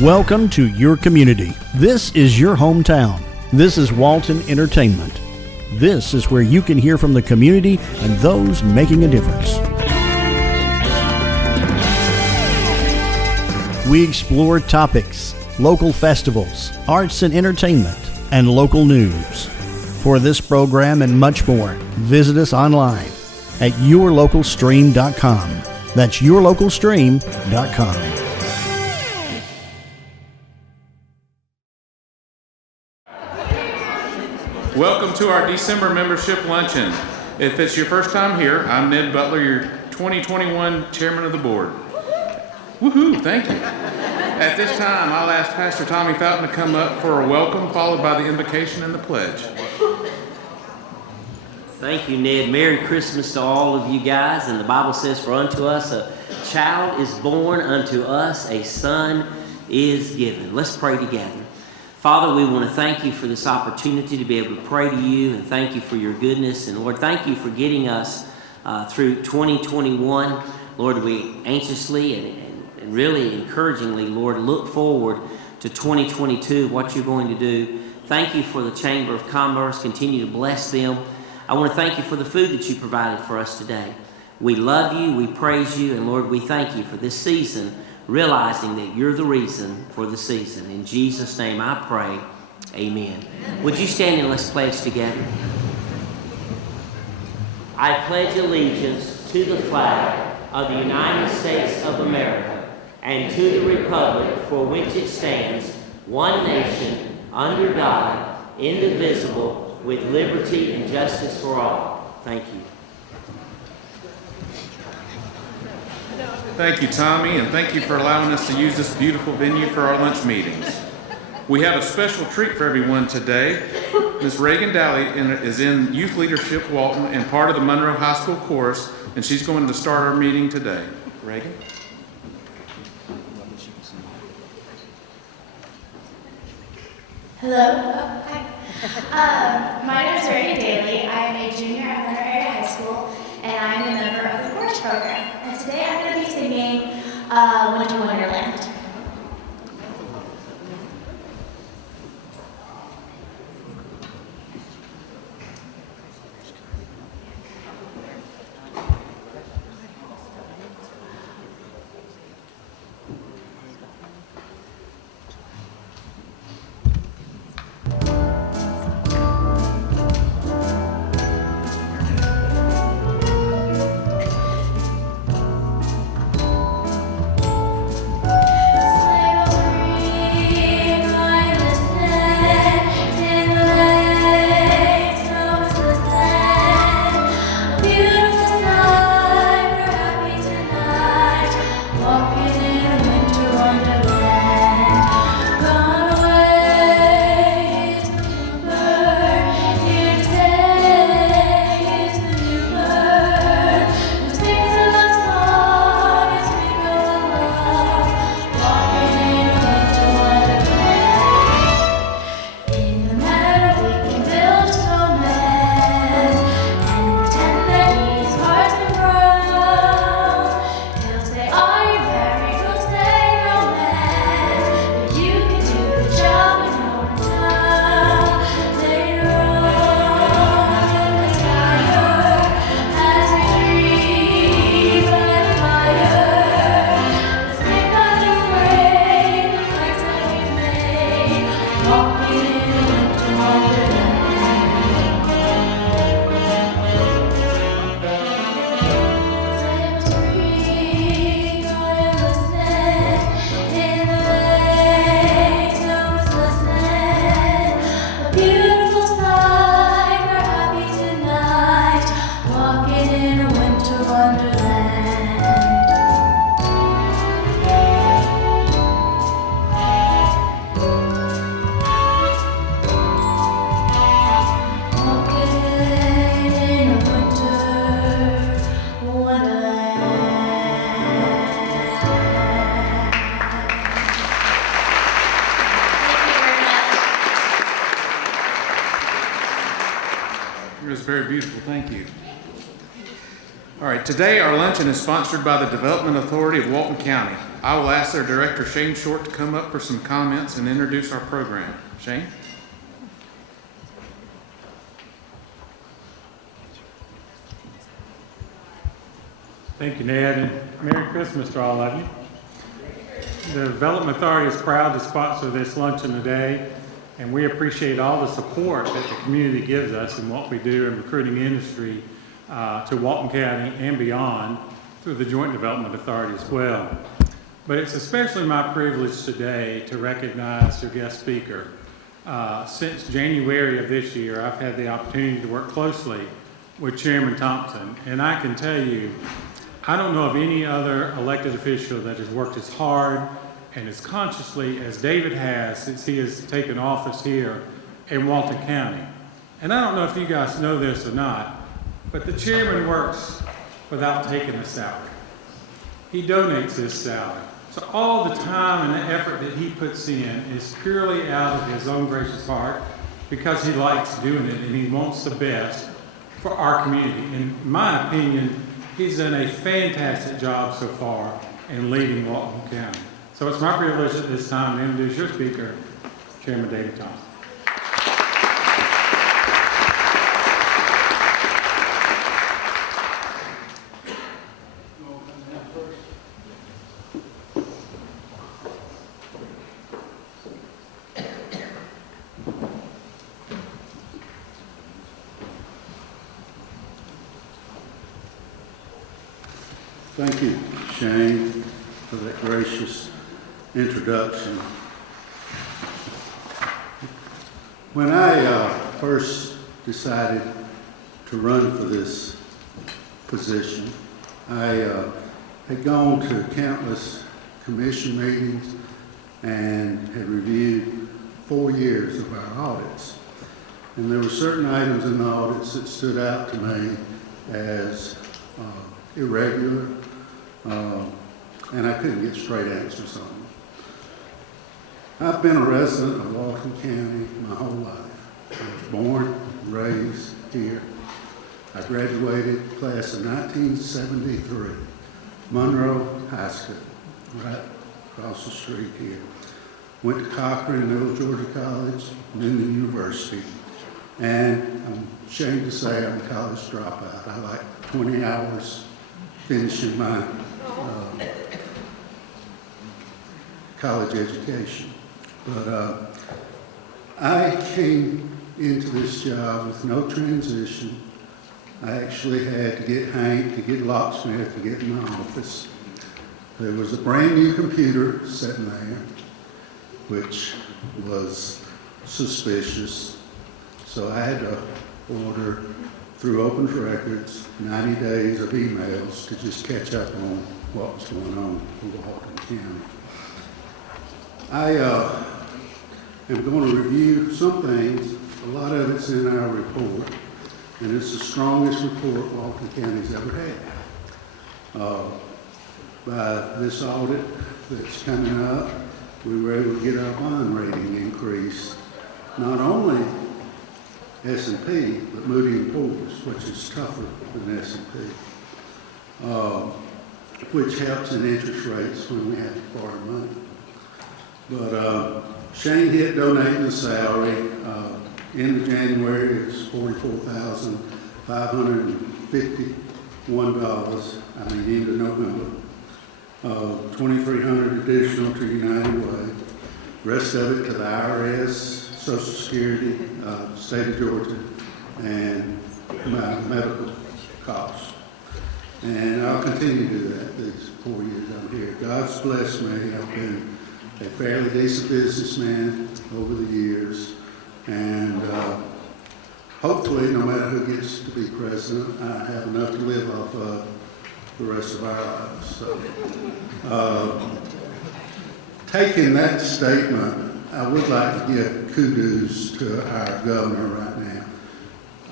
Welcome to your community. This is your hometown. This is Walton Entertainment. This is where you can hear from the community and those making a difference. We explore topics, local festivals, arts and entertainment, and local news. For this program and much more, visit us online at yourlocalstream.com. That's yourlocalstream.com. Welcome to our December membership luncheon. If it's your first time here, I'm Ned Butler, your 2021 chairman of the board. Woohoo, thank you. At this time, I'll ask Pastor Tommy Fountain to come up for a welcome, followed by the invocation and the pledge. Thank you, Ned. Merry Christmas to all of you guys. And the Bible says, for unto us a child is born, unto us a son is given. Let's pray together. Father, we want to thank you for this opportunity to be able to pray to you, and thank you for your goodness. And Lord, thank you for getting us through 2021. Lord, we anxiously and really encouragingly, Lord, look forward to 2022, what you're going to do. Thank you for the Chamber of Commerce. Continue to bless them. I want to thank you for the food that you provided for us today. We love you, we praise you, and Lord, we thank you for this season, realizing that you're the reason for the season. In Jesus' name I pray, amen. Would you stand and let's pledge together? I pledge allegiance to the flag of the United States of America and to the republic for which it stands, one nation, under God, indivisible, with liberty and justice for all. Thank you. Thank you, Tommy, and thank you for allowing us to use this beautiful venue for our lunch meetings. We have a special treat for everyone today. Ms. Reagan Daly is in Youth Leadership Walton and part of the Monroe High School Chorus, and she's going to start our meeting today. Reagan? Hello. Oh, hi. My name is Reagan Daly. I am a junior at Monroe Area High School, and I'm a member of the chorus program. And today I'm going to be singing Winter Wonderland. It was very beautiful, thank you. All right, today our luncheon is sponsored by the Development Authority of Walton County. I will ask their director, Shane Short, to come up for some comments and introduce our program. Shane? Thank you, Ned, and Merry Christmas to all of you. The Development Authority is proud to sponsor this luncheon today, and we appreciate all the support that the community gives us in what we do in recruiting industry to Walton County and beyond through the Joint Development Authority as well. But it's especially my privilege today to recognize your guest speaker. Since January of this year, I've had the opportunity to work closely with Chairman Thompson, and I can tell you, I don't know of any other elected official that has worked as hard and as consciously as David has since he has taken office here in Walton County. And I don't know if you guys know this or not, but the chairman works without taking a salary. He donates his salary. So all the time and the effort that he puts in is purely out of his own gracious heart because he likes doing it and he wants the best for our community. In my opinion, he's done a fantastic job so far in leading Walton County. So it's my privilege at this time to introduce your speaker, Chairman David Thompson. Thank you, Shane, for that gracious introduction. When I first decided to run for this position, I had gone to countless commission meetings and had reviewed 4 years of our audits. And there were certain items in the audits that stood out to me as irregular, and I couldn't get straight answers on them. I've been a resident of Walton County my whole life. I was born and raised here. I graduated class of 1973, Monroe High School, right across the street here. Went to Cochran, Middle Georgia College, and then the university. And I'm ashamed to say I'm a college dropout. I like 20 hours finishing my college education. But I came into this job with no transition. I actually had to get Hank, to get Locksmith, to get in my office. There was a brand new computer sitting there, which was suspicious. So I had to order through Open Records 90 days of emails to just catch up on what was going on in Walton County. I am going to review some things. A lot of it's in our report, and it's the strongest report Walton County's ever had. By this audit that's coming up, we were able to get our bond rating increased, not only S&P, but Moody & Ford's, which is tougher than S&P, which helps in interest rates when we have to borrow money. But Shane hit donating the salary. In January, it's $44,551. I mean, into November. $2,300 additional to United Way. Rest of it to the IRS, Social Security, state of Georgia, and my medical costs. And I'll continue to do that these 4 years I'm here. God's blessed me. I've been a fairly decent businessman over the years. And hopefully, no matter who gets to be president, I have enough to live off of the rest of our lives. So, taking that statement, I would like to give kudos to our governor right now.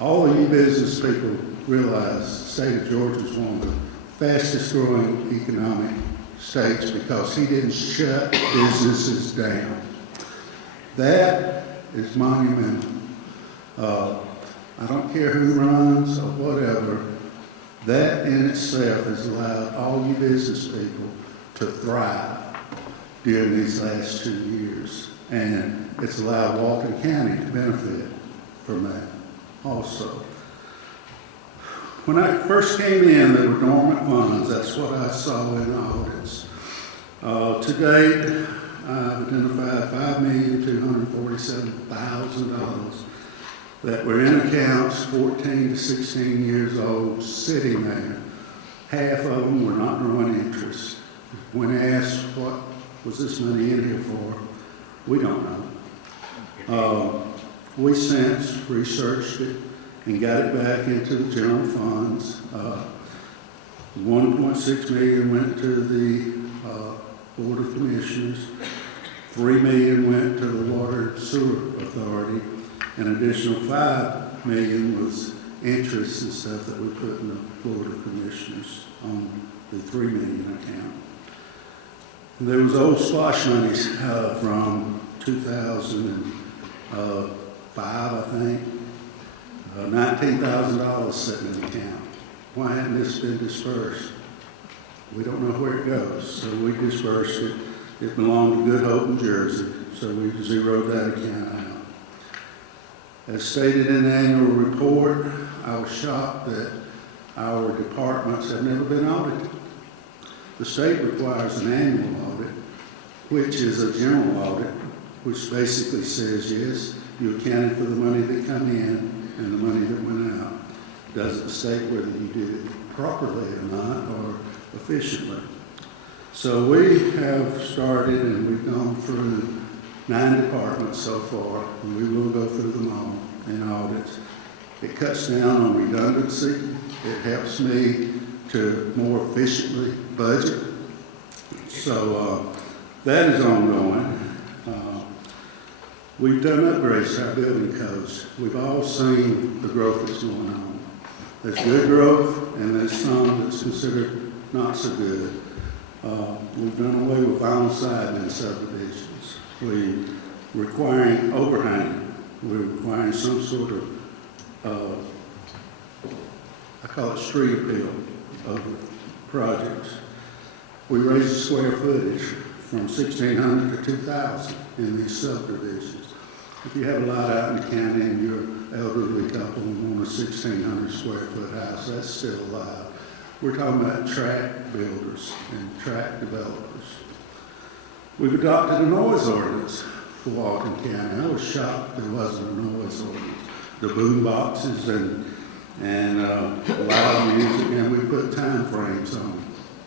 All of you business people realize the state of Georgia is one of the fastest growing economic states because he didn't shut businesses down. That is monumental. I don't care who runs or whatever, that in itself has allowed all you business people to thrive. during these last 2 years. And it's allowed Walton County to benefit from that also. When I first came in, there were dormant funds. That's what I saw in audits. To date, I've identified $5,247,000 that were in accounts 14 to 16 years old, sitting there. Half of them were not drawing interest. When asked what was this money in here for, we don't know. We since researched it and got it back into the general funds. 1.6 million went to the Board of Commissioners. 3 million went to the Water and Sewer Authority. An additional 5 million was interest and stuff that we put in the Board of Commissioners on the 3 million account. There was old splash monies from 2005, I think. $19,000 sitting in the account. Why hadn't this been dispersed? We don't know where it goes, so we dispersed it. It belonged to Good Hope in Jersey, so we zeroed that account out. As stated in the annual report, I was shocked that our departments have never been audited. The state requires an annual audit, which is a general audit, which basically says, yes, you accounted for the money that come in and the money that went out. Doesn't state whether you did it properly or not, or efficiently. So we have started and we've gone through 9 departments so far, and we will go through them all in audits. It cuts down on redundancy. It helps me to more efficiently budget. So that is ongoing. We've done upgrades to our building codes. We've all seen the growth that's going on. There's good growth, and there's some that's considered not so good. We've done away with vinyl siding in subdivisions. We're requiring overhang. We're requiring some sort of, I call it street appeal of the projects. We raised the square footage from 1,600 to 2,000 in these subdivisions. If you have a lot out in the county and you're an elderly couple and want a 1,600 square foot house, that's still allowed. We're talking about tract builders and tract developers. We've adopted a noise ordinance for Walton County. I was shocked there wasn't a noise ordinance. The boom boxes and loud music, and we put time frames on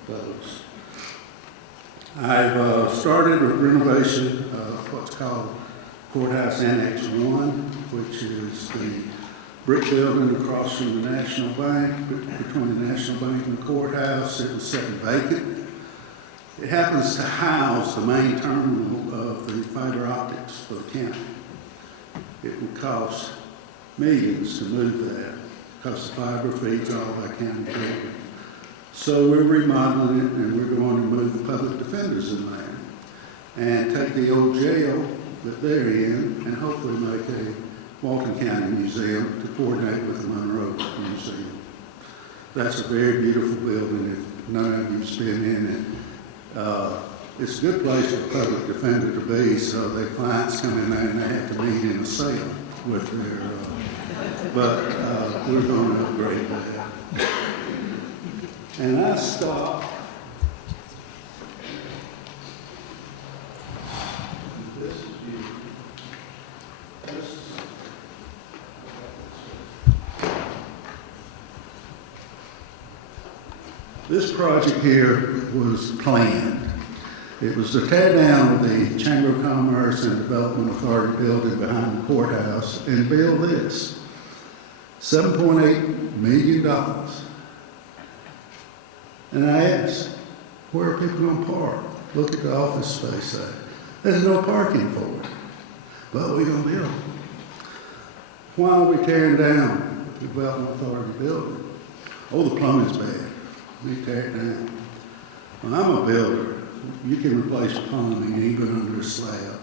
those. I've started a renovation of what's called Courthouse Annex 1, which is the brick building across from the National Bank, between the National Bank and the courthouse. It was sitting vacant. It happens to house the main terminal of the fiber optics for the county. It would cost millions to move that because the fiber feeds all our county buildings. So we're remodeling it, and we're going to move the public defenders in there and take the old jail that they're in and hopefully make a Walton County Museum to coordinate with the Monroe Museum. That's a very beautiful building. If none of you've been in it, it's a good place for a public defender to be, so their clients come in there and they have to meet in a cell with their, but we're going to upgrade that. And I stopped. This is beautiful. This project here was planned. It was to tear down the Chamber of Commerce and Development Authority building behind the courthouse and build this. $7.8 million. And I asked, where are people going to park? Look at the office space there. There's no parking for it. But we're going to build it. Why are we tearing down the Development Authority building? Oh, the plumbing's bad. We tear it down. Well, I'm a builder. You can replace plumbing even under a slab.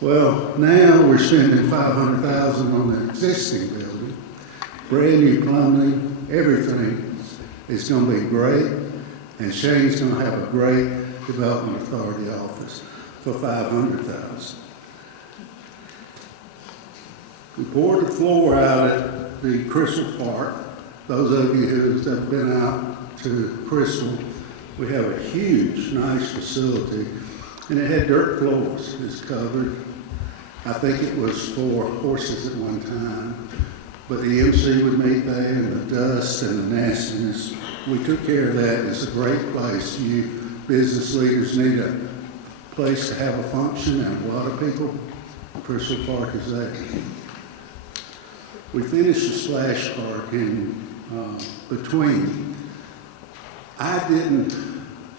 Well, now we're spending $500,000 on the existing building. Brand new plumbing, everything is going to be great. And Shane's going to have a great Development Authority office for $500,000. We poured the floor out at the Crystal Park. Those of you who've ever been out to Crystal, we have a huge, nice facility, and it had dirt floors. It's covered. I think it was for horses at one time, but the MC would meet there, and the dust and the nastiness. We took care of that. It's a great place. You business leaders need a place to have a function, and a lot of people. Crystal Park is there. We finished the splash park in between. I didn't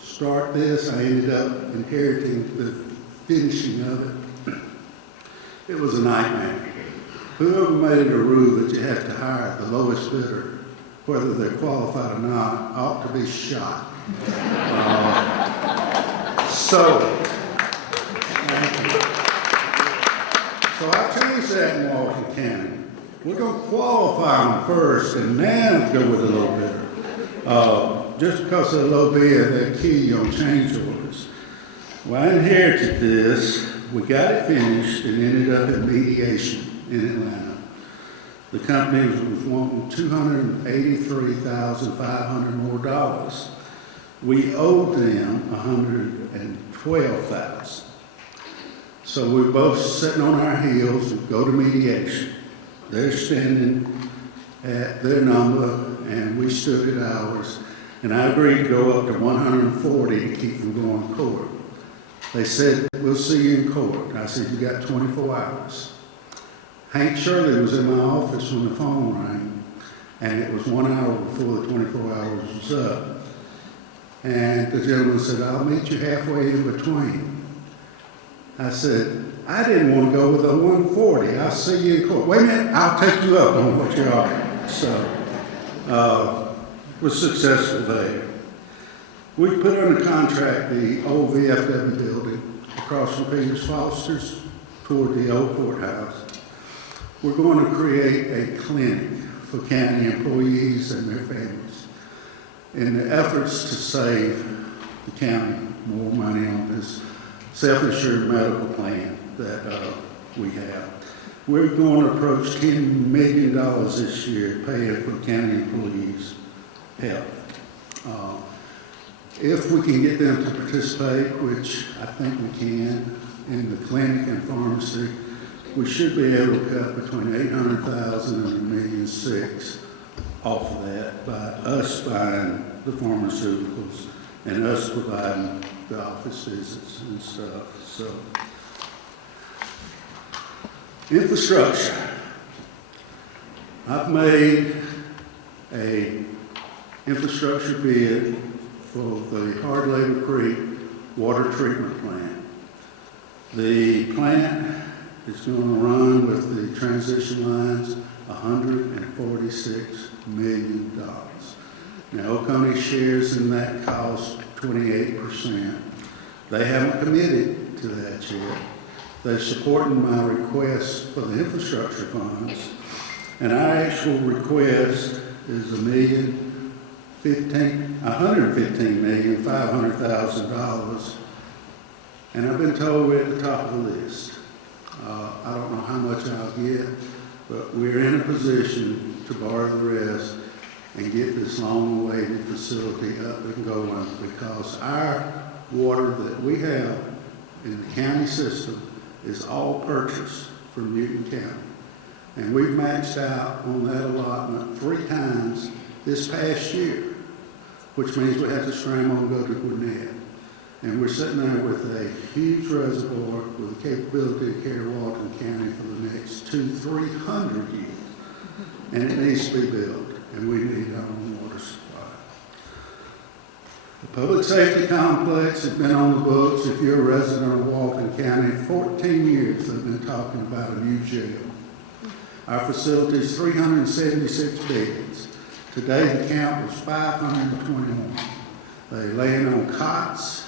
start this. I ended up inheriting the finishing of it. It was a nightmare. Whoever made it a rule that you have to hire the lowest bidder, whether they're qualified or not, ought to be shot. So I changed that in Walton County. We're going to qualify them first and then go with a low bidder. Just because they're low bid, they're key on change orders. Well, I inherited this. We got it finished and ended up in mediation in Atlanta. The company was wanting $283,500 more dollars. We owed them $112,000. So we're both sitting on our heels and go to mediation. They're standing at their number, and we stood at ours. And I agreed to go up to 140 to keep them going to court. They said, we'll see you in court. I said, you got 24 hours. Hank Shirley was in my office when the phone rang, and it was 1 hour before the 24 hours was up. And the gentleman said, I'll meet you halfway in between. I said, I didn't want to go with the 140. I'll see you in court. Wait a minute, I'll take you up on what you are. So, was successful there. We put under contract the old VFW building across from Peters Foster's toward the old courthouse. We're going to create a clinic for county employees and their families in the efforts to save the county more money on this self-insured medical plan that we have. We're going to approach $10 million this year paying for county employees' health. If we can get them to participate, which I think we can, in the clinic and pharmacy, we should be able to cut between $800,000 and $1.6 million off of that by us buying the pharmaceuticals and us providing the office visits and stuff. So, infrastructure. I've made a infrastructure bid for the Hard Labor Creek water treatment plant. The plant is going to run with the transition lines $146 million. Now, Oconee shares in that cost 28%. They haven't committed to that yet. They're supporting my request for the infrastructure funds, and our actual request is $115,500,000, and I've been told we're at the top of the list. I don't know how much I'll get, but we're in a position to borrow the rest and get this long-awaited facility up and going, because our water that we have in the county system is all purchased from Newton County. And we've maxed out on that allotment 3 times this past year, which means we have to scramble and go to Gwinnett. And we're sitting there with a huge reservoir with the capability to carry Walton County for the next 200-300 years. And it needs to be built, and we need our own water supply. The public safety complex has been on the books. If you're a resident of Walton County, 14 years they've been talking about a new jail. Our facility is 376 beds. Today the count was 521. They're laying on cots.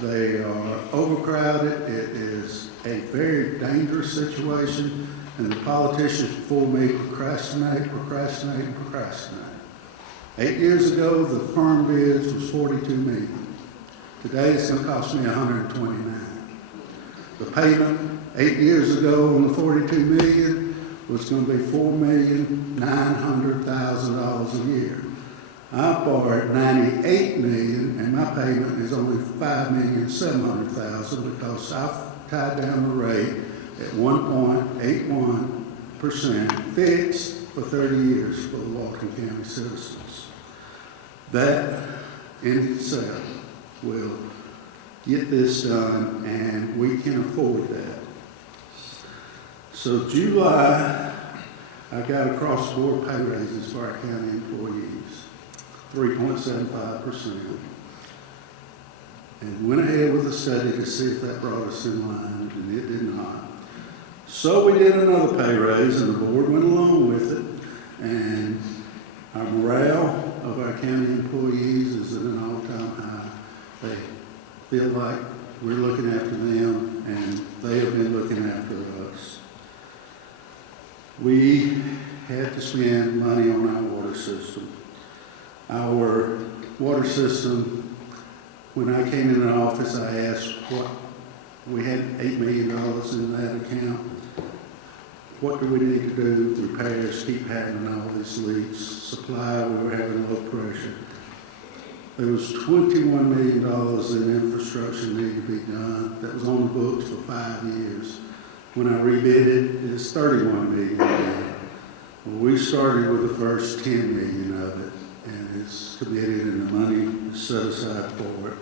They are overcrowded. It is a very dangerous situation, and the politicians before me procrastinate. 8 years ago, the firm bids was $42 million. Today it's going to cost me $129. The payment 8 years ago on the $42 million was going to be $4,900,000 a year. I borrowed $98 million, and my payment is only $5,700,000 because I've tied down the rate at 1.81% fixed for 30 years for the Walton County citizens. That in itself will get this done, and we can afford that. So July, I got across-the-board pay raises for our county employees, 3.75%, and went ahead with a study to see if that brought us in line, and it did not. So we did another pay raise, and the board went along with it, and our morale of our county employees is at an all-time high. They feel like we're looking after them, and they have been looking after us. We had to spend money on our water system. Our water system, when I came in the office, I asked what, we had $8 million in that account. What do we need to do? Repairs, keep having all these leaks. Supply, we were having low pressure. There was $21 million in infrastructure needed to be done. That was on the books for 5 years. When I rebid it, it's $31 million. Well, we started with the first $10 million of it, and it's committed and the money is set aside for it.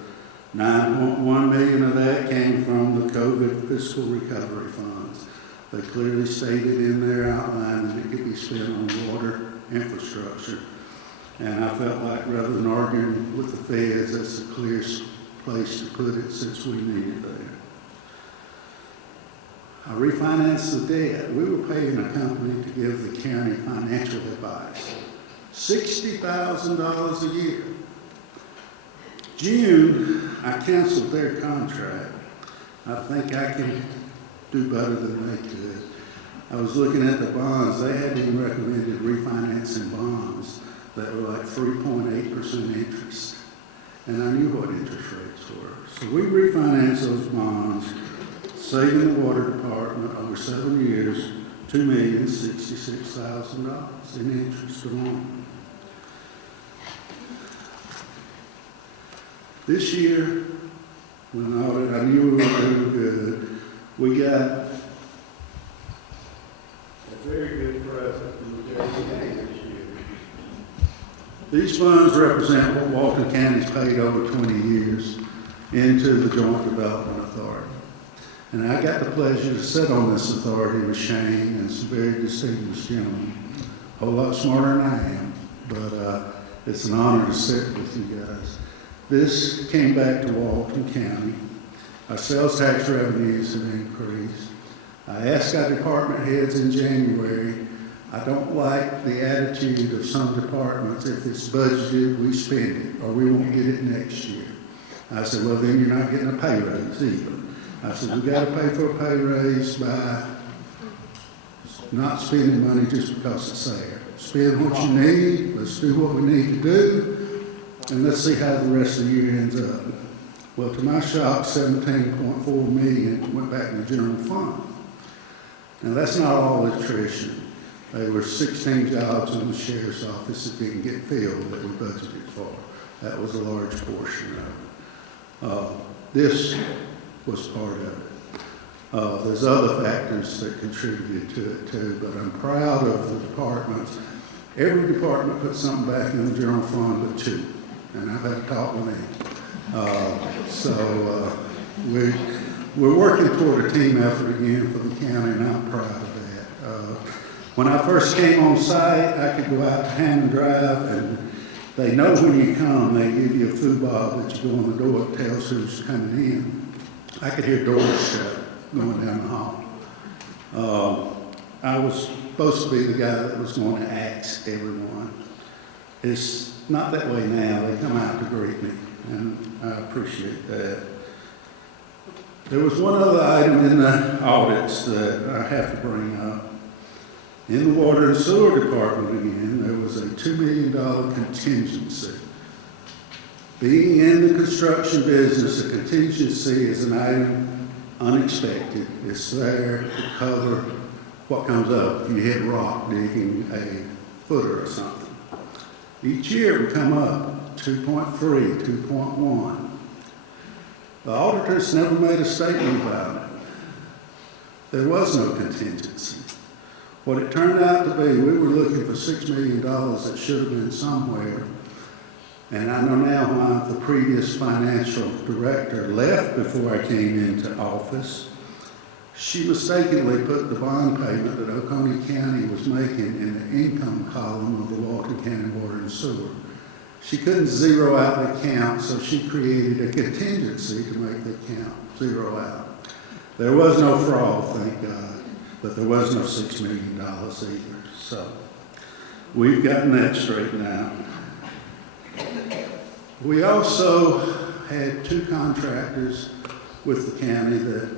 $9.1 million of that came from the COVID fiscal recovery funds. They clearly stated in their outline that it could be spent on water infrastructure. And I felt like rather than arguing with the feds, that's the clearest place to put it since we need it there. I refinanced the debt. We were paying a company to give the county financial advice. $60,000 a year. June, I canceled their contract. I think I can do better than they could. I was looking at the bonds. They hadn't even recommended refinancing bonds that were like 3.8% interest. And I knew what interest rates were. So we refinanced those bonds, saving the water department over 7 years, $2,066,000 in interest alone. This year, when I knew we were doing good, we got a very good present from the JCA this year. These funds represent what Walton County's paid over 20 years into the Joint Development Authority. And I got the pleasure to sit on this authority with Shane and some very distinguished gentlemen. A whole lot smarter than I am, but it's an honor to sit with you guys. This came back to Walton County. Our sales tax revenues have increased. I asked our department heads in January, I don't like the attitude of some departments. If it's budgeted, we spend it, or we won't get it next year. I said, well, then you're not getting a pay raise either. I said, we got to pay for a pay raise by not spending money just because it's there. Spend what you need, let's do what we need to do, and let's see how the rest of the year ends up. Well, to my shock, $17.4 million went back in the general fund. Now, that's not all attrition. There were 16 jobs in the sheriff's office that didn't get filled that we budgeted for. That was a large portion of it. This was part of it. There's other factors that contributed to it too, but I'm proud of the departments. Every department put something back in the general fund but two, and I've had a talk with them. We're working toward a team effort again for the county, and I'm proud of that. When I first came on site, I could go out to Hammond Drive, and they know when you come, they give you a foobah that you go on the door, it tells who's coming in. I could hear doors shut going down the hall. I was supposed to be the guy that was going to ask everyone. It's not that way now. They come out to greet me, and I appreciate that. There was one other item in the audits that I have to bring up. In the water and sewer department again, there was a $2 million contingency. Being in the construction business, a contingency is an item unexpected. It's there to cover what comes up if you hit rock digging a footer or something. Each year it would come up 2.3, 2.1. The auditors never made a statement about it. There was no contingency. What it turned out to be, we were looking for $6 million that should have been somewhere. And I know now why the previous financial director left before I came into office. She mistakenly put the bond payment that Oconee County was making in the income column of the Walton County Water and Sewer. She couldn't zero out the account, so she created a contingency to make the account zero out. There was no fraud, thank God, but there was no $6 million either. So we've gotten that straightened out. We also had 2 contractors with the county that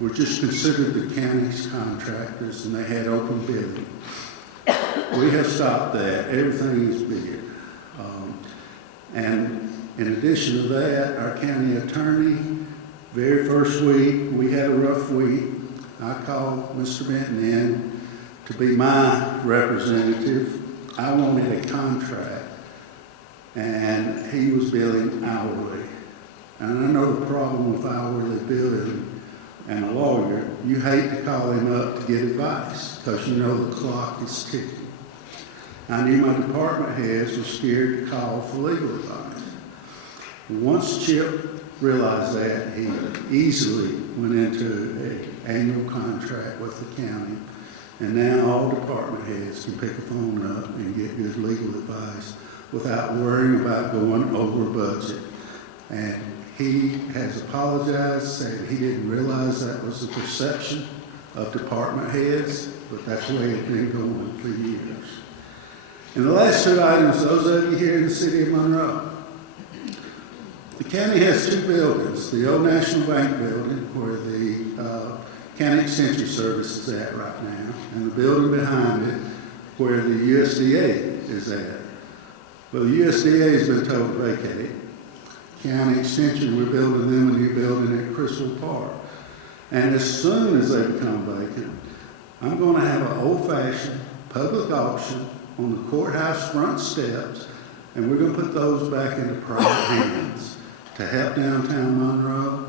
were just considered the county's contractors, and they had open bidding. We have stopped that. Everything is bid. And in addition to that, our county attorney, very first week, we had a rough week. I called Mr. Benton in to be my representative. I wanted a contract, and he was billing hourly. And I know the problem with hourly billing and a lawyer, you hate to call him up to get advice because you know the clock is ticking. I knew my department heads were scared to call for legal advice. Once Chip realized that, he easily went into an annual contract with the county. And now all department heads can pick a phone up and get good legal advice without worrying about going over budget. And he has apologized, saying he didn't realize that was the perception of department heads, but that's the way it's been going for years. And the last 2 items, those of you here in the city of Monroe. The county has 2 buildings, the old National Bank building where the County Extension Service is at right now, and the building behind it where the USDA is at. Well, the USDA has been told to vacate. County Extension, we're building them a new building at Crystal Park. And as soon as they become vacant, I'm going to have an old-fashioned public auction on the courthouse front steps, and we're going to put those back into private hands to help downtown Monroe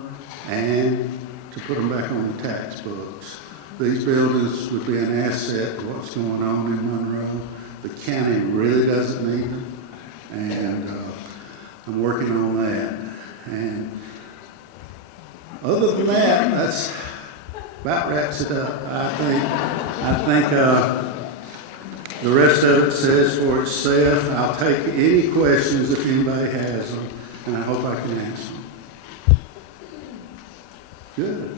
and to put them back on the tax books. These buildings would be an asset to what's going on in Monroe. The county really doesn't need them, and I'm working on that. And other than that, that's about wraps it up. I think the rest of it says for itself. I'll take any questions if anybody has them, and I hope I can answer them. Good.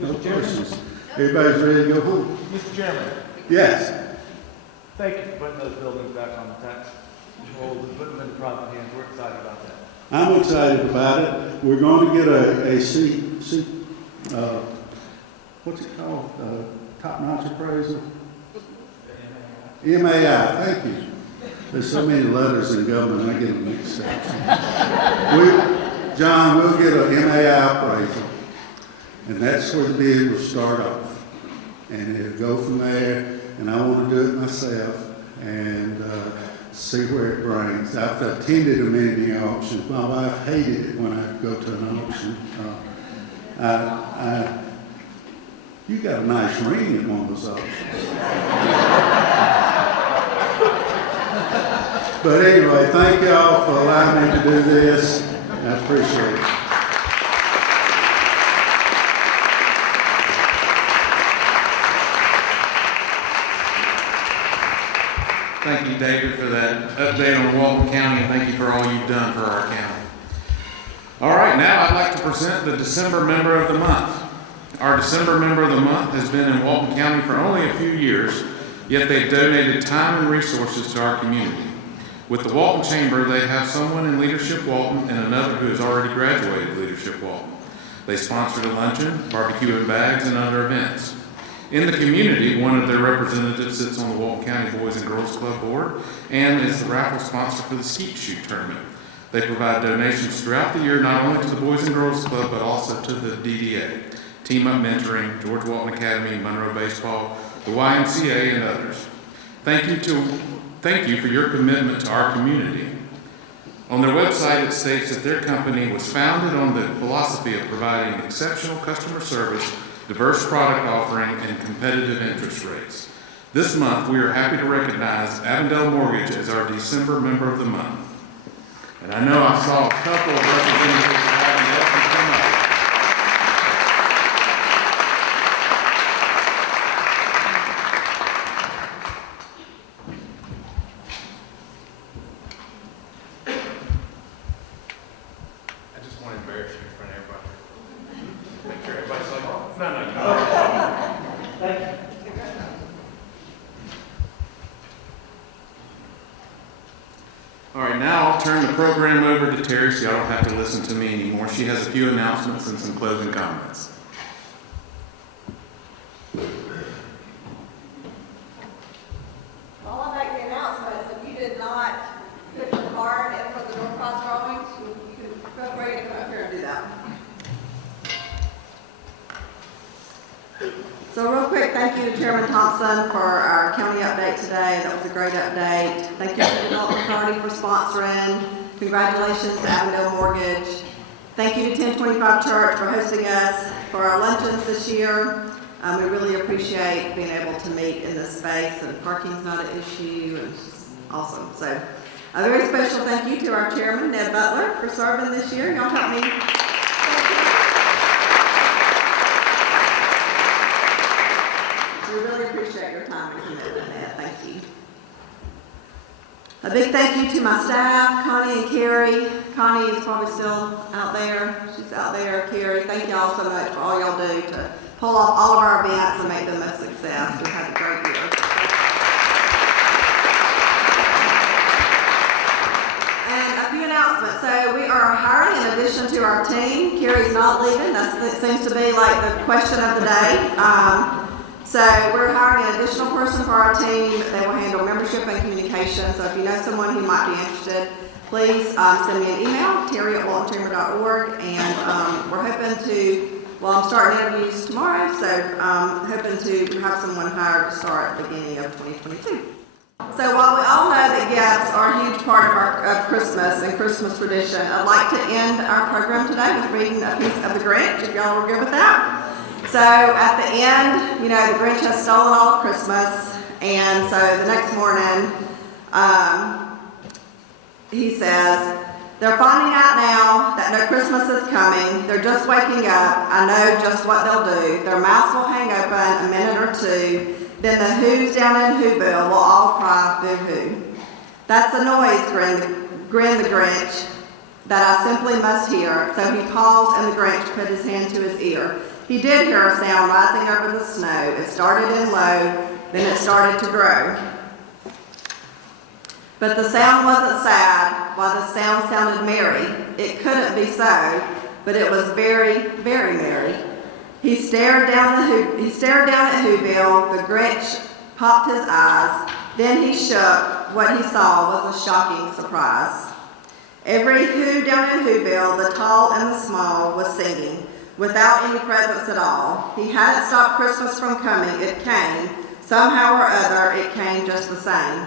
No questions. Everybody's ready to go home? Mr. Chairman, Yes. thank you for putting those buildings back on the tax roll and putting them in private hands. We're excited about that. I'm excited about it. We're going to get what's it called? Top-notch appraisal? MAI, thank you. There's so many letters in government, I get them mixed up. John, we'll get an MAI appraisal, and that's where the bid will start off. And it'll go from there, and I want to do it myself and see where it brings. I've attended a many auctions. My wife hated it when I go to an auction. You got a nice ring at one of those auctions. But anyway, thank y'all for allowing me to do this. I appreciate it. Thank you, David, for that update on Walton County, and thank you for all you've done for our county. All right, now I'd like to present the December Member of the Month. Our December Member of the Month has been in Walton County for only a few years, yet they've donated time and resources to our community. With the Walton Chamber, they have someone in Leadership Walton and another who has already graduated Leadership Walton. They sponsored a luncheon, barbecue and bags, and other events. In the community, one of their representatives sits on the Walton County Boys and Girls Club board and is the raffle sponsor for the skeet shoot tournament. They provide donations throughout the year, not only to the Boys and Girls Club, but also to the DDA, Team Up Mentoring, George Walton Academy, Monroe Baseball, the YMCA, and others. Thank you for your commitment to our community. On their website, it states that their company was founded on the philosophy of providing exceptional customer service, diverse product offering, and competitive interest rates. This month, we are happy to recognize Avondale Mortgage as our December Member of the Month. And I know I saw a couple of representatives of Avondale come up. I just want to embarrass you in front of everybody. Make sure everybody's like, oh, no. Thank you. All right, now I'll turn the program over to Terry so y'all don't have to listen to me anymore. She has a few announcements and some closing comments. While I make the announcements, if you did not put your card in for the Norcross drawings, you can feel free to come up here and do that. So real quick, thank you to Chairman Thompson for our county update today. That was a great update. Thank you to the Development Authority for sponsoring. Congratulations to Avondale Mortgage. Thank you to 1025 Church for hosting us for our luncheons this year. We really appreciate being able to meet in this space, and parking's not an issue, and it's just awesome. So a very special thank you to our chairman, Ned Butler, for serving this year. Y'all help me. We really appreciate your time and commitment, Ned. Thank you. A big thank you to my staff, Connie and Carrie. Connie is probably still out there. She's out there. Carrie, thank y'all so much for all y'all do to pull off all of our events and make them a success. We've had a great year. And a few announcements. So we are hiring in addition to our team. Carrie's not leaving. That seems to be like the question of the day. So we're hiring an additional person for our team. They will handle membership and communication. So if you know someone who might be interested, please send me an email, terry@waltonchamber.org. And we're hoping to, I'm starting interviews tomorrow, so hoping to have someone hired to start at the beginning of 2022. So while we all know that gifts are a huge part of Christmas and Christmas tradition, I'd like to end our program today with reading a piece of The Grinch, if y'all were good with that. So at the end, the Grinch has stolen all of Christmas, and so the next morning, he says, they're finding out now that no Christmas is coming. They're just waking up. I know just what they'll do. Their mouths will hang open a minute or two. Then the Who's down in Whoville will all cry boo-hoo. That's the noise, grinned the Grinch, that I simply must hear. So he paused, and the Grinch put his hand to his ear. He did hear a sound rising over the snow. It started in low, then it started to grow. But the sound wasn't sad, while the sound sounded merry. It couldn't be so, but it was very, very merry. He stared down at Whoville. The Grinch popped his eyes. Then he shook. What he saw was a shocking surprise. Every Who down in Whoville, the tall and the small, was singing, without any presents at all. He hadn't stopped Christmas from coming. It came. Somehow or other, it came just the same.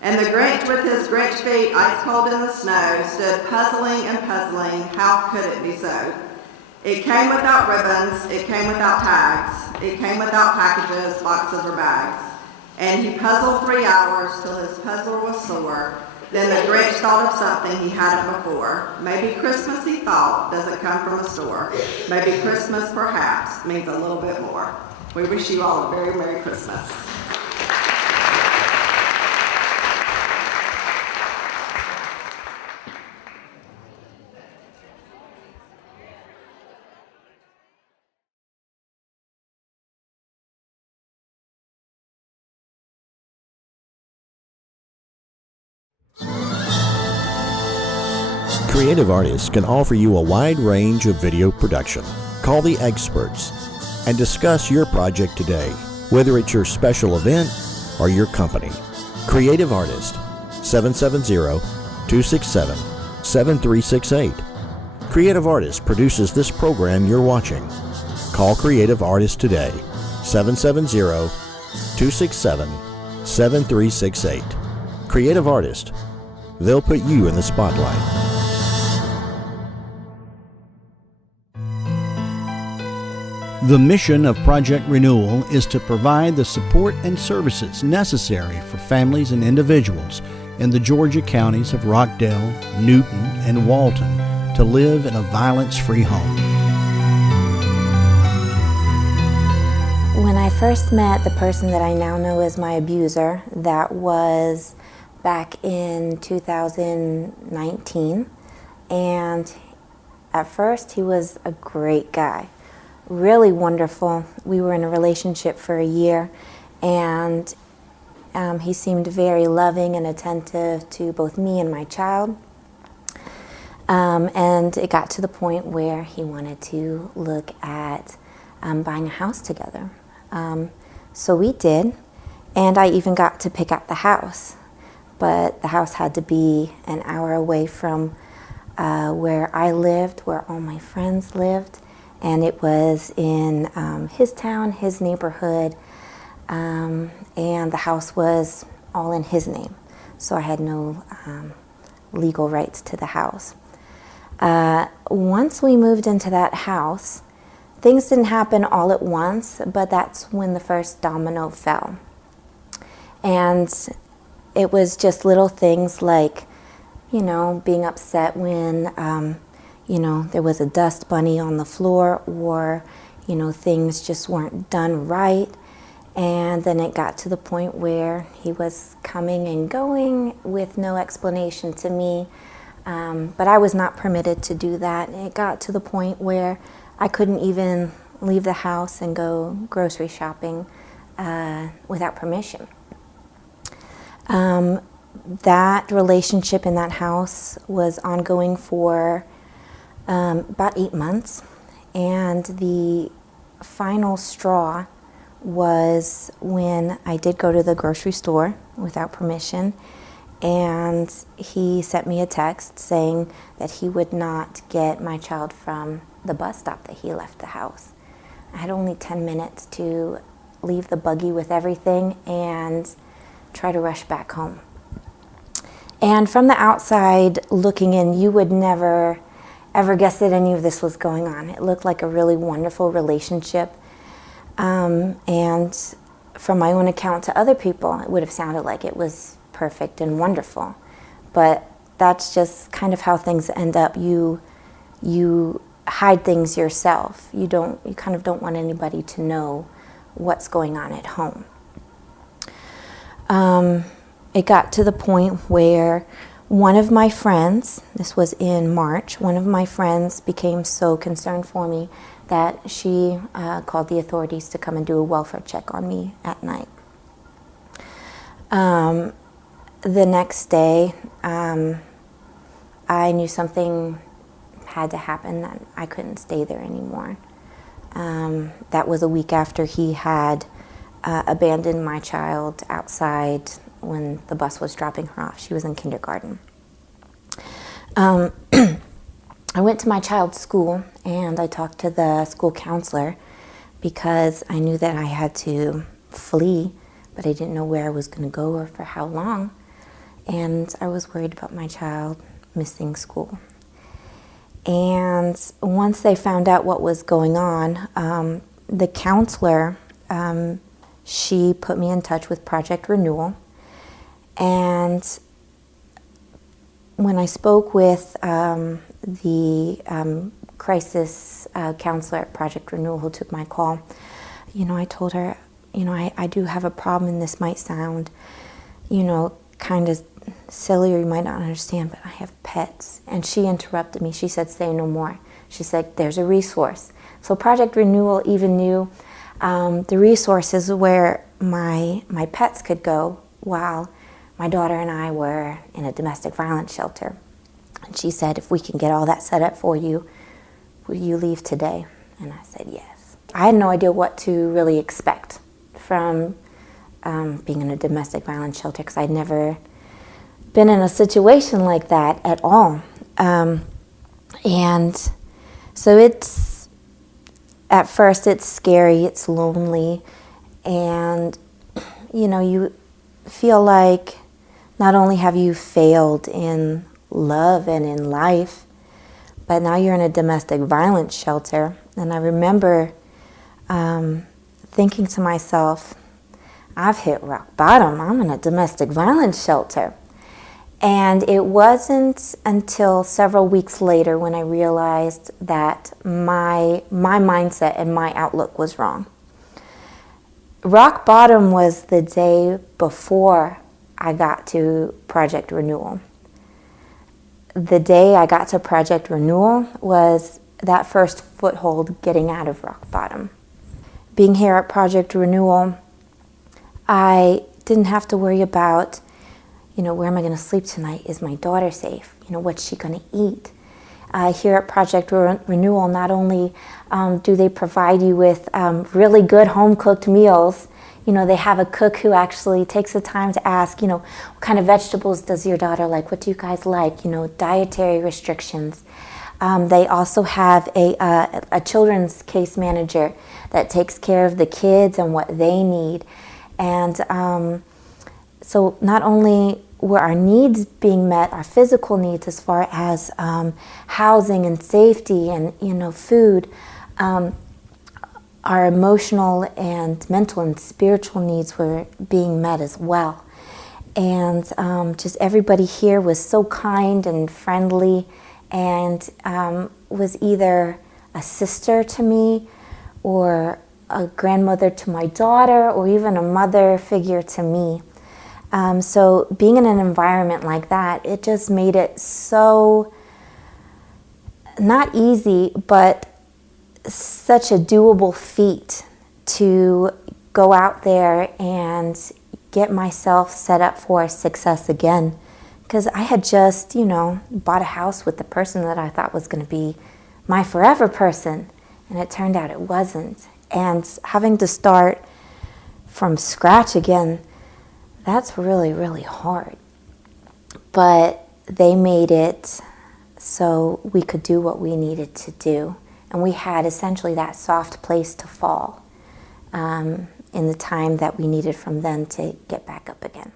And the Grinch, with his Grinch feet ice cold in the snow, stood puzzling and puzzling. How could it be so? It came without ribbons. It came without tags. It came without packages, boxes, or bags. And he puzzled 3 hours till his puzzle was sore. Then the Grinch thought of something he hadn't before. Maybe Christmas, he thought, doesn't come from a store. Maybe Christmas, perhaps, means a little bit more. We wish you all a very Merry Christmas. Creative artists can offer you a wide range of video production. Call the experts and discuss your project today, whether it's your special event or your company. Creative Artist, 770-267-5300. 7368. Creative Artist produces this program you're watching. Call Creative Artist today, 770-267-7368. Creative Artist. They'll put you in the spotlight. The mission of Project Renewal is to provide the support and services necessary for families and individuals in the Georgia counties of Rockdale, Newton, and Walton to live in a violence-free home. When I first met the person that I now know as my abuser, that was back in 2019, and at first he was a great guy. Really wonderful. We were in a relationship for a year, and he seemed very loving and attentive to both me and my child. And it got to the point where he wanted to look at buying a house together. So we did, and I even got to pick out the house. But the house had to be an hour away from where I lived, where all my friends lived. And it was in his town, his neighborhood, and the house was all in his name. So I had no legal rights to the house. Once we moved into that house, things didn't happen all at once, but that's when the first domino fell. And it was just little things like, being upset when there was a dust bunny on the floor, or, things just weren't done right. And then it got to the point where he was coming and going with no explanation to me. But I was not permitted to do that. It got to the point where I couldn't even leave the house and go grocery shopping without permission. That relationship in that house was ongoing for about 8 months, and the final straw was when I did go to the grocery store without permission, and he sent me a text saying that he would not get my child from the bus stop that he left the house. I had only 10 minutes to leave the buggy with everything and try to rush back home. And from the outside looking in, you would never ever guess that any of this was going on. It looked like a really wonderful relationship. And from my own account to other people, it would have sounded like it was perfect and wonderful. But that's just kind of how things end up. You hide things yourself. You kind of don't want anybody to know what's going on at home. It got to the point where one of my friends, this was in March, one of my friends became so concerned for me that she called the authorities to come and do a welfare check on me at night. The next day, I knew something had to happen, that I couldn't stay there anymore. That was a week after he had abandoned my child outside when the bus was dropping her off. She was in kindergarten. I went to my child's school and I talked to the school counselor because I knew that I had to flee, but I didn't know where I was going to go or for how long. And I was worried about my child missing school. And once they found out what was going on, the counselor, she put me in touch with Project Renewal. And when I spoke with the crisis counselor at Project Renewal who took my call, I told her, I do have a problem, and this might sound, kind of silly, or you might not understand, but I have pets. And she interrupted me. She said, say no more. She said, there's a resource. So Project Renewal even knew the resources where my pets could go while my daughter and I were in a domestic violence shelter. And she said, if we can get all that set up for you, will you leave today? And I said, yes. I had no idea what to really expect from being in a domestic violence shelter, because I'd never been in a situation like that at all. And so at first it's scary, it's lonely, and you feel like not only have you failed in love and in life, but now you're in a domestic violence shelter. And I remember thinking to myself, I've hit rock bottom. I'm in a domestic violence shelter. And it wasn't until several weeks later when I realized that my mindset and my outlook was wrong. Rock bottom was the day before I got to Project Renewal. The day I got to Project Renewal was that first foothold getting out of rock bottom. Being here at Project Renewal, I didn't have to worry about, where am I going to sleep tonight? Is my daughter safe? What's she going to eat? Here at Project Renewal, not only do they provide you with really good home-cooked meals, they have a cook who actually takes the time to ask, what kind of vegetables does your daughter like? What do you guys like? Dietary restrictions. They also have a children's case manager that takes care of the kids and what they need. And so not only were our needs being met, our physical needs as far as housing and safety and food, our emotional and mental and spiritual needs were being met as well. And just everybody here was so kind and friendly, and was either a sister to me or a grandmother to my daughter or even a mother figure to me. So being in an environment like that, it just made it so not easy, but such a doable feat to go out there and get myself set up for success again. Because I had just, bought a house with the person that I thought was going to be my forever person, and it turned out it wasn't. And having to start from scratch again, that's really, really hard. But they made it so we could do what we needed to do. And we had essentially that soft place to fall in the time that we needed from then to get back up again.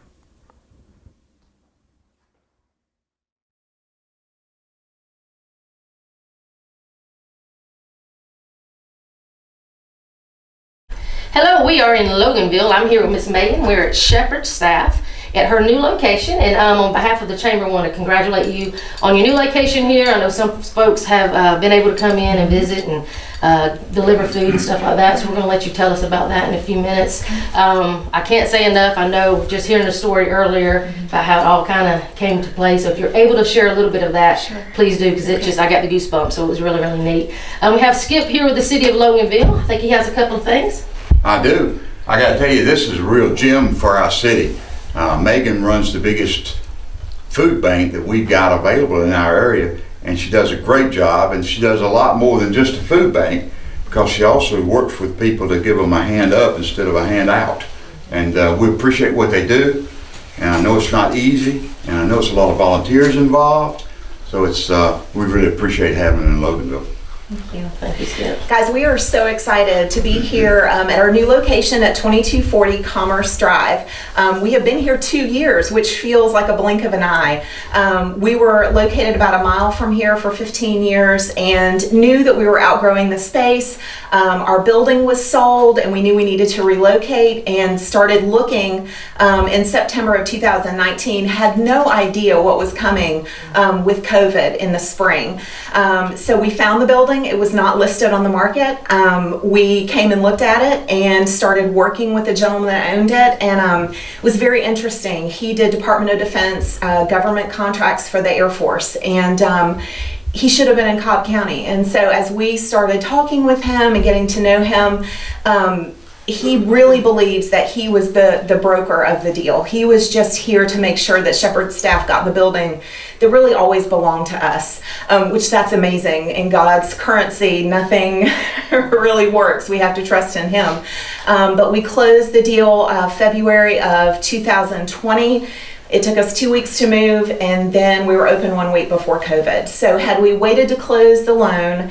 Hello, we are in Loganville. I'm here with Miss Megan. We're at Shepherd's staff at her new location, and on behalf of the chamber, I want to congratulate you on your new location here. I know some folks have been able to come in and visit and deliver food and stuff like that, so we're going to let you tell us about that in a few minutes. I can't say enough. I know just hearing the story earlier about how it all kind of came to play, so if you're able to share a little bit of that, sure, please do, because I got the goosebumps, so it was really, really neat. We have Skip here with the city of Loganville. I think he has a couple of things. I do. I got to tell you, this is a real gem for our city. Megan runs the biggest food bank that we've got available in our area, and she does a great job, and she does a lot more than just a food bank, because she also works with people to give them a hand up instead of a hand out. And we appreciate what they do, and I know it's not easy, and I know it's a lot of volunteers involved, so it's we really appreciate having them in Loganville. Thank you. Thank you, Skip. Guys, we are so excited to be here at our new location at 2240 Commerce Drive. We have been here 2 years, which feels like a blink of an eye. We were located about a mile from here for 15 years and knew that we were outgrowing the space. Our building was sold and we knew we needed to relocate, and started looking in September of 2019. Had no idea what was coming with COVID in the spring. So we found the building. It was not listed on the market. We came and looked at it and started working with the gentleman that owned it, and it was very interesting. He did Department of Defense government contracts for the Air Force, and he should have been in Cobb County. And so as we started talking with him and getting to know him, he really believes that he was the broker of the deal. He was just here to make sure that Shepherd's staff got the building that really always belonged to us, which that's amazing. In God's currency, nothing really works. We have to trust in him. But we closed the deal February of 2020. It took us 2 weeks to move, and then we were open 1 week before COVID. So had we waited to close the loan,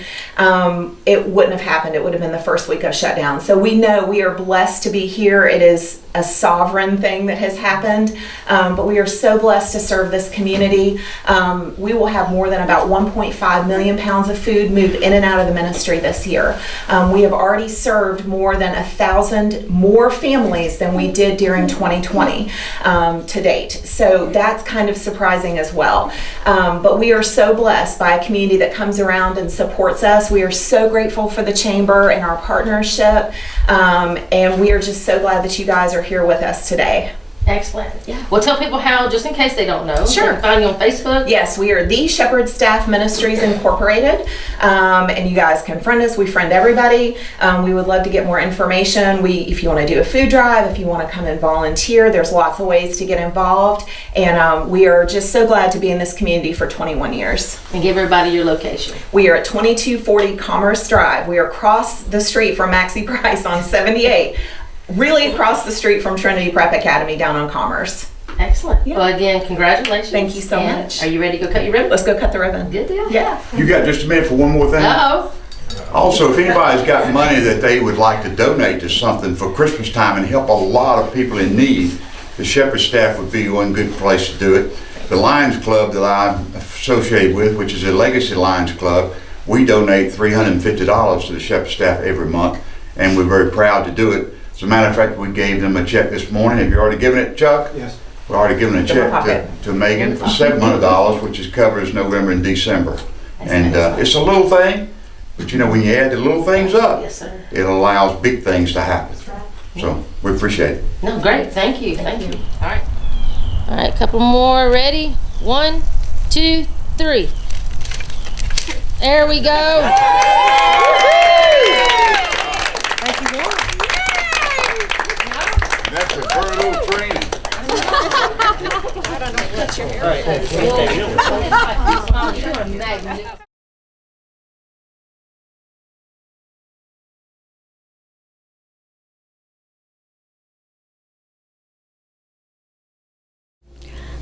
it wouldn't have happened. It would have been the first week of shutdown. So we know we are blessed to be here. It is a sovereign thing that has happened, but we are so blessed to serve this community. We will have more than about 1.5 million pounds of food move in and out of the ministry this year. We have already served more than 1,000 more families than we did during 2020 to date. So that's kind of surprising as well. But we are so blessed by a community that comes around and supports us. We are so grateful for the Chamber and our partnership. And we are just so glad that you guys are here with us today. Excellent. Yeah. Well, tell people how, just in case they don't know. Sure. They can find you on Facebook. Yes, we are the Shepherd Staff Ministries Incorporated, and you guys can friend us. We friend everybody. We would love to get more information. If you want to do a food drive, if you want to come and volunteer, there's lots of ways to get involved, and we are just so glad to be in this community for 21 years. And give everybody your location. We are at 2240 Commerce Drive. We are across the street from Maxi Price on 78. Really across the street from Trinity Prep Academy down on Commerce. Excellent. Yeah. Well, again, congratulations. Thank you so much. Are you ready to go cut your ribbon? Let's go cut the ribbon. Good deal. Yeah. You got just a minute for one more thing? Uh-oh. Also, if anybody's got money that they would like to donate to something for Christmas time and help a lot of people in need, the Shepherd staff would be one good place to do it. The Lions Club that I'm associated with, which is a Legacy Lions Club, we donate $350 to the Shepherd staff every month, and we're very proud to do it. As a matter of fact, we gave them a check this morning. Have you already given it, Chuck? Yes. We're already giving a check to Megan for $700, which is covers November and December. And it's a little thing, but you know, when you add the little things up, yes, sir, it allows big things to happen. So we appreciate it. No, great. Thank you. Thank you. All right. All right, couple more. Ready? 1, 2, 3. There we go. Thank you, Lord. That's a bird old training. I don't know what your hair is.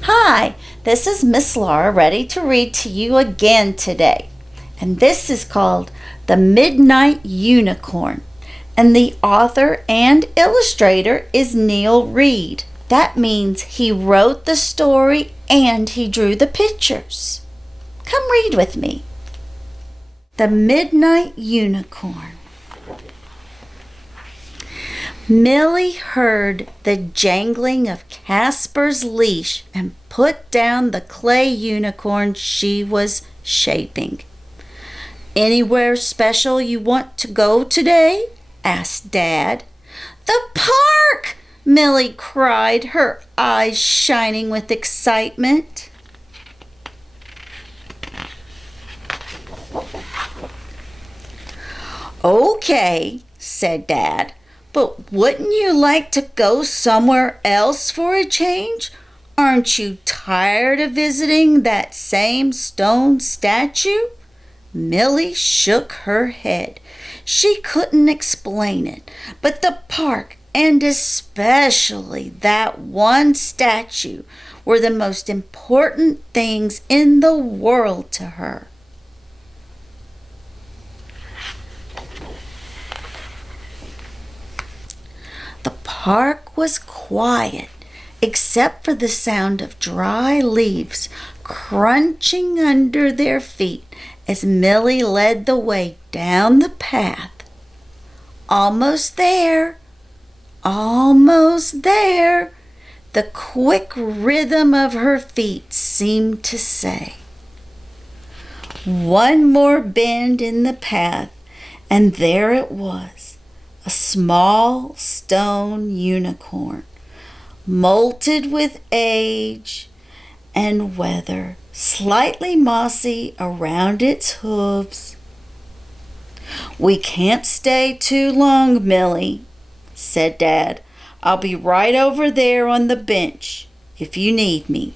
Hi, this is Miss Laura ready to read to you again today. And this is called The Midnight Unicorn. And the author and illustrator is Neil Reed. That means he wrote the story and he drew the pictures. Come read with me. The Midnight Unicorn. Millie heard the jangling of Casper's leash and put down the clay unicorn she was shaping. Anywhere special you want to go today? Asked Dad. The park! Millie cried, her eyes shining with excitement. Okay, said Dad, but wouldn't you like to go somewhere else for a change? Aren't you tired of visiting that same stone statue? Millie shook her head. She couldn't explain it, but the park, and especially that one statue, were the most important things in the world to her. The park was quiet, except for the sound of dry leaves crunching under their feet as Millie led the way down the path. Almost there, almost there, the quick rhythm of her feet seemed to say. One more bend in the path, and there it was, a small stone unicorn, molted with age and weather, slightly mossy around its hooves. We can't stay too long, Millie, said Dad. I'll be right over there on the bench if you need me.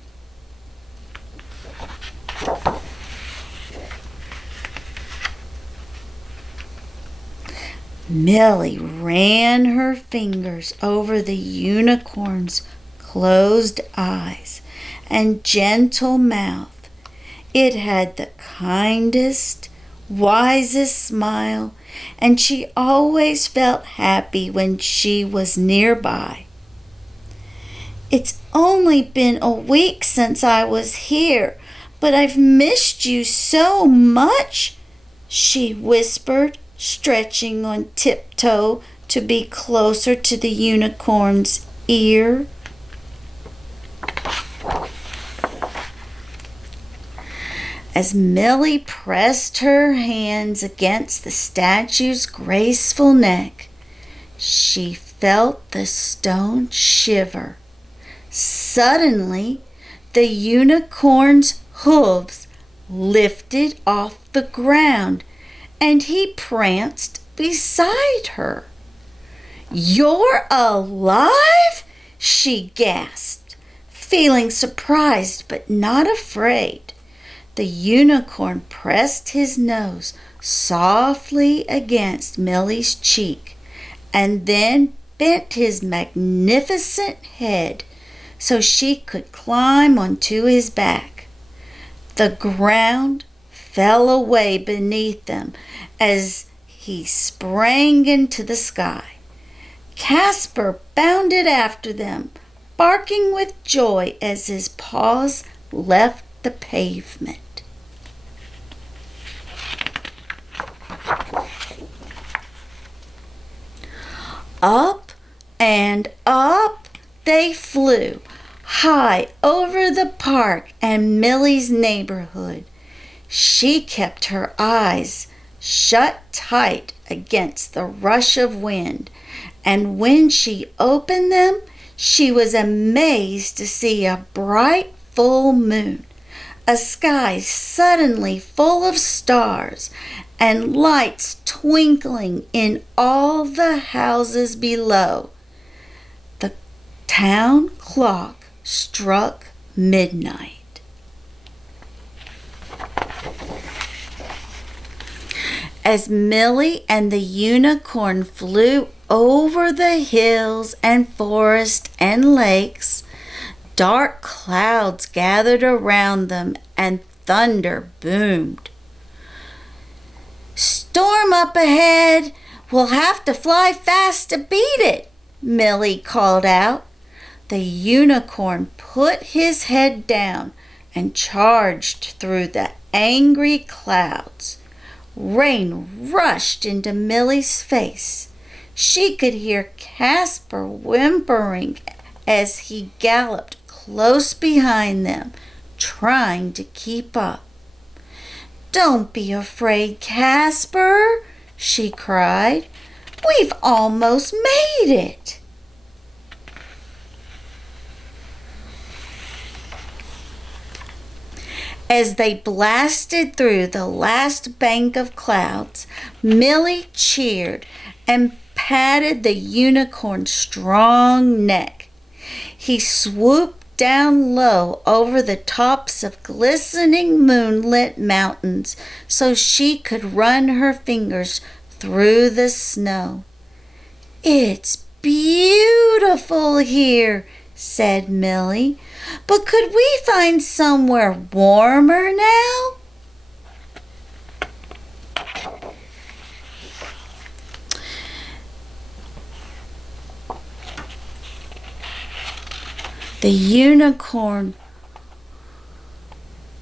Millie ran her fingers over the unicorn's closed eyes and gentle mouth. It had the kindest, wisest smile, and she always felt happy when she was nearby. It's only been a week since I was here, but I've missed you so much, she whispered, stretching on tiptoe to be closer to the unicorn's ear. As Millie pressed her hands against the statue's graceful neck, she felt the stone shiver. Suddenly, the unicorn's hooves lifted off the ground, and he pranced beside her. "You're alive?" she gasped, feeling surprised but not afraid. The unicorn pressed his nose softly against Millie's cheek and then bent his magnificent head so she could climb onto his back. The ground fell away beneath them as he sprang into the sky. Casper bounded after them, barking with joy as his paws left the pavement. Up and up they flew, high over the park and Millie's neighborhood. She kept her eyes shut tight against the rush of wind, and when she opened them, she was amazed to see a bright full moon, a sky suddenly full of stars, and lights twinkling in all the houses below. The town clock struck midnight. As Millie and the unicorn flew over the hills and forests and lakes, dark clouds gathered around them and thunder boomed. "Storm up ahead! We'll have to fly fast to beat it," Millie called out. The unicorn put his head down and charged through the angry clouds. Rain rushed into Millie's face. She could hear Casper whimpering as he galloped close behind them, trying to keep up. "Don't be afraid, Casper," she cried. "We've almost made it." As they blasted through the last bank of clouds, Millie cheered and patted the unicorn's strong neck. He swooped down low over the tops of glistening moonlit mountains so she could run her fingers through the snow. "It's beautiful here," said Millie, "but could we find somewhere warmer now?" The unicorn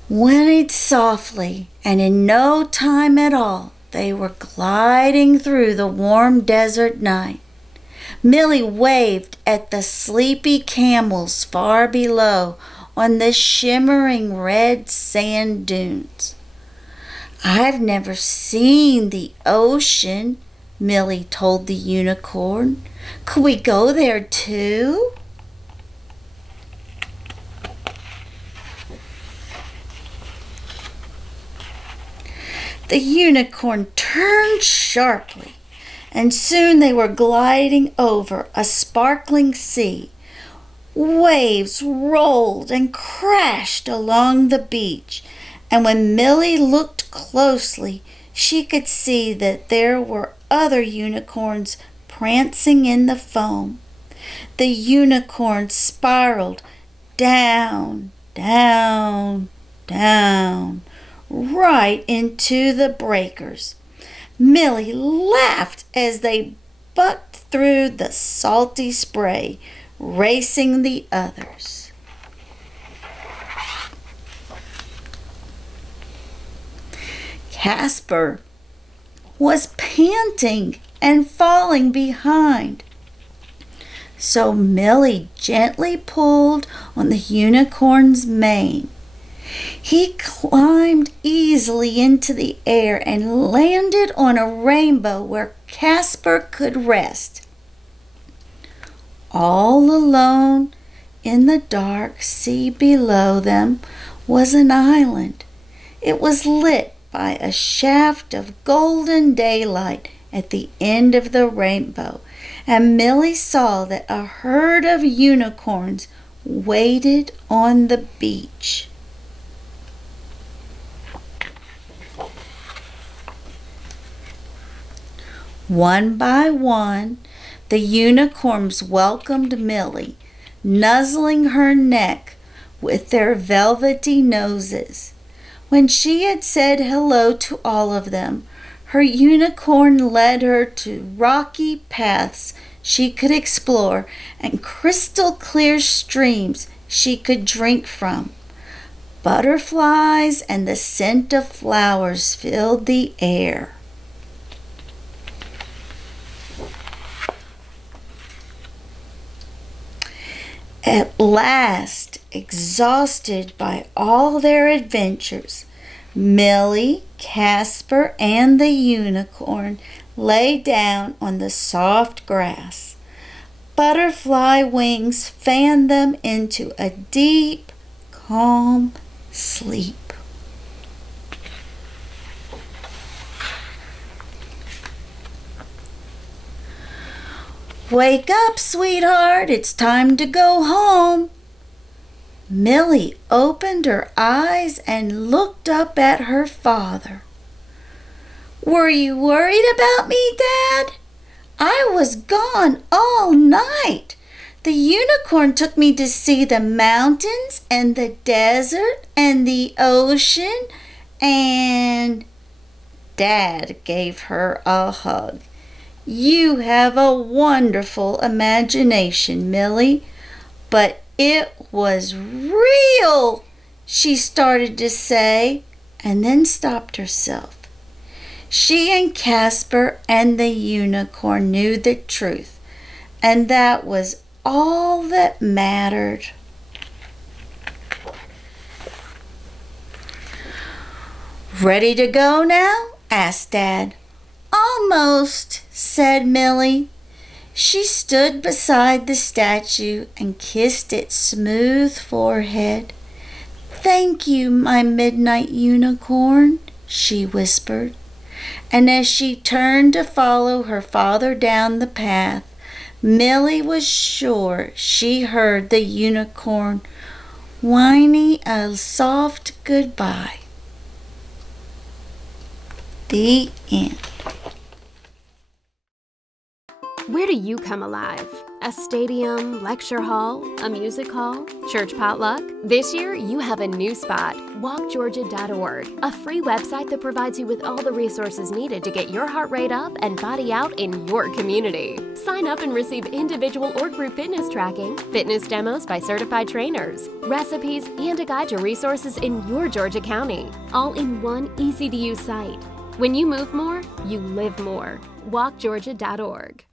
whinnied softly, and in no time at all they were gliding through the warm desert night. Millie waved at the sleepy camels far below on the shimmering red sand dunes. "I've never seen the ocean," Millie told the unicorn. "Could we go there too?" The unicorn turned sharply, and soon they were gliding over a sparkling sea. Waves rolled and crashed along the beach, and when Millie looked closely, she could see that there were other unicorns prancing in the foam. The unicorn spiraled down, down, down, right into the breakers. Millie laughed as they bucked through the salty spray, racing the others. Casper was panting and falling behind. So Millie gently pulled on the unicorn's mane. He climbed easily into the air and landed on a rainbow where Casper could rest. All alone in the dark sea below them was an island. It was lit by a shaft of golden daylight at the end of the rainbow, and Millie saw that a herd of unicorns waited on the beach. One by one, the unicorns welcomed Millie, nuzzling her neck with their velvety noses. When she had said hello to all of them, her unicorn led her to rocky paths she could explore and crystal clear streams she could drink from. Butterflies and the scent of flowers filled the air. At last, exhausted by all their adventures, Millie, Casper, and the unicorn lay down on the soft grass. Butterfly wings fanned them into a deep, calm sleep. Wake up, sweetheart, it's time to go home. Millie opened her eyes and looked up at her father. Were you worried about me, Dad? I was gone all night. The unicorn took me to see the mountains and the desert and the ocean, and Dad gave her a hug. You have a wonderful imagination, Millie, but it was real, she started to say, and then stopped herself. She and Casper and the unicorn knew the truth, and that was all that mattered. Ready to go now? Asked Dad. Almost, said Millie. She stood beside the statue and kissed its smooth forehead. Thank you, my midnight unicorn, she whispered. And as she turned to follow her father down the path, Millie was sure she heard the unicorn whining a soft goodbye. The end. Where do you come alive? A stadium, lecture hall, a music hall, church potluck? This year, you have a new spot, walkgeorgia.org, a free website that provides you with all the resources needed to get your heart rate up and body out in your community. Sign up and receive individual or group fitness tracking, fitness demos by certified trainers, recipes, and a guide to resources in your Georgia County, all in one easy-to-use site. When you move more, you live more. walkgeorgia.org.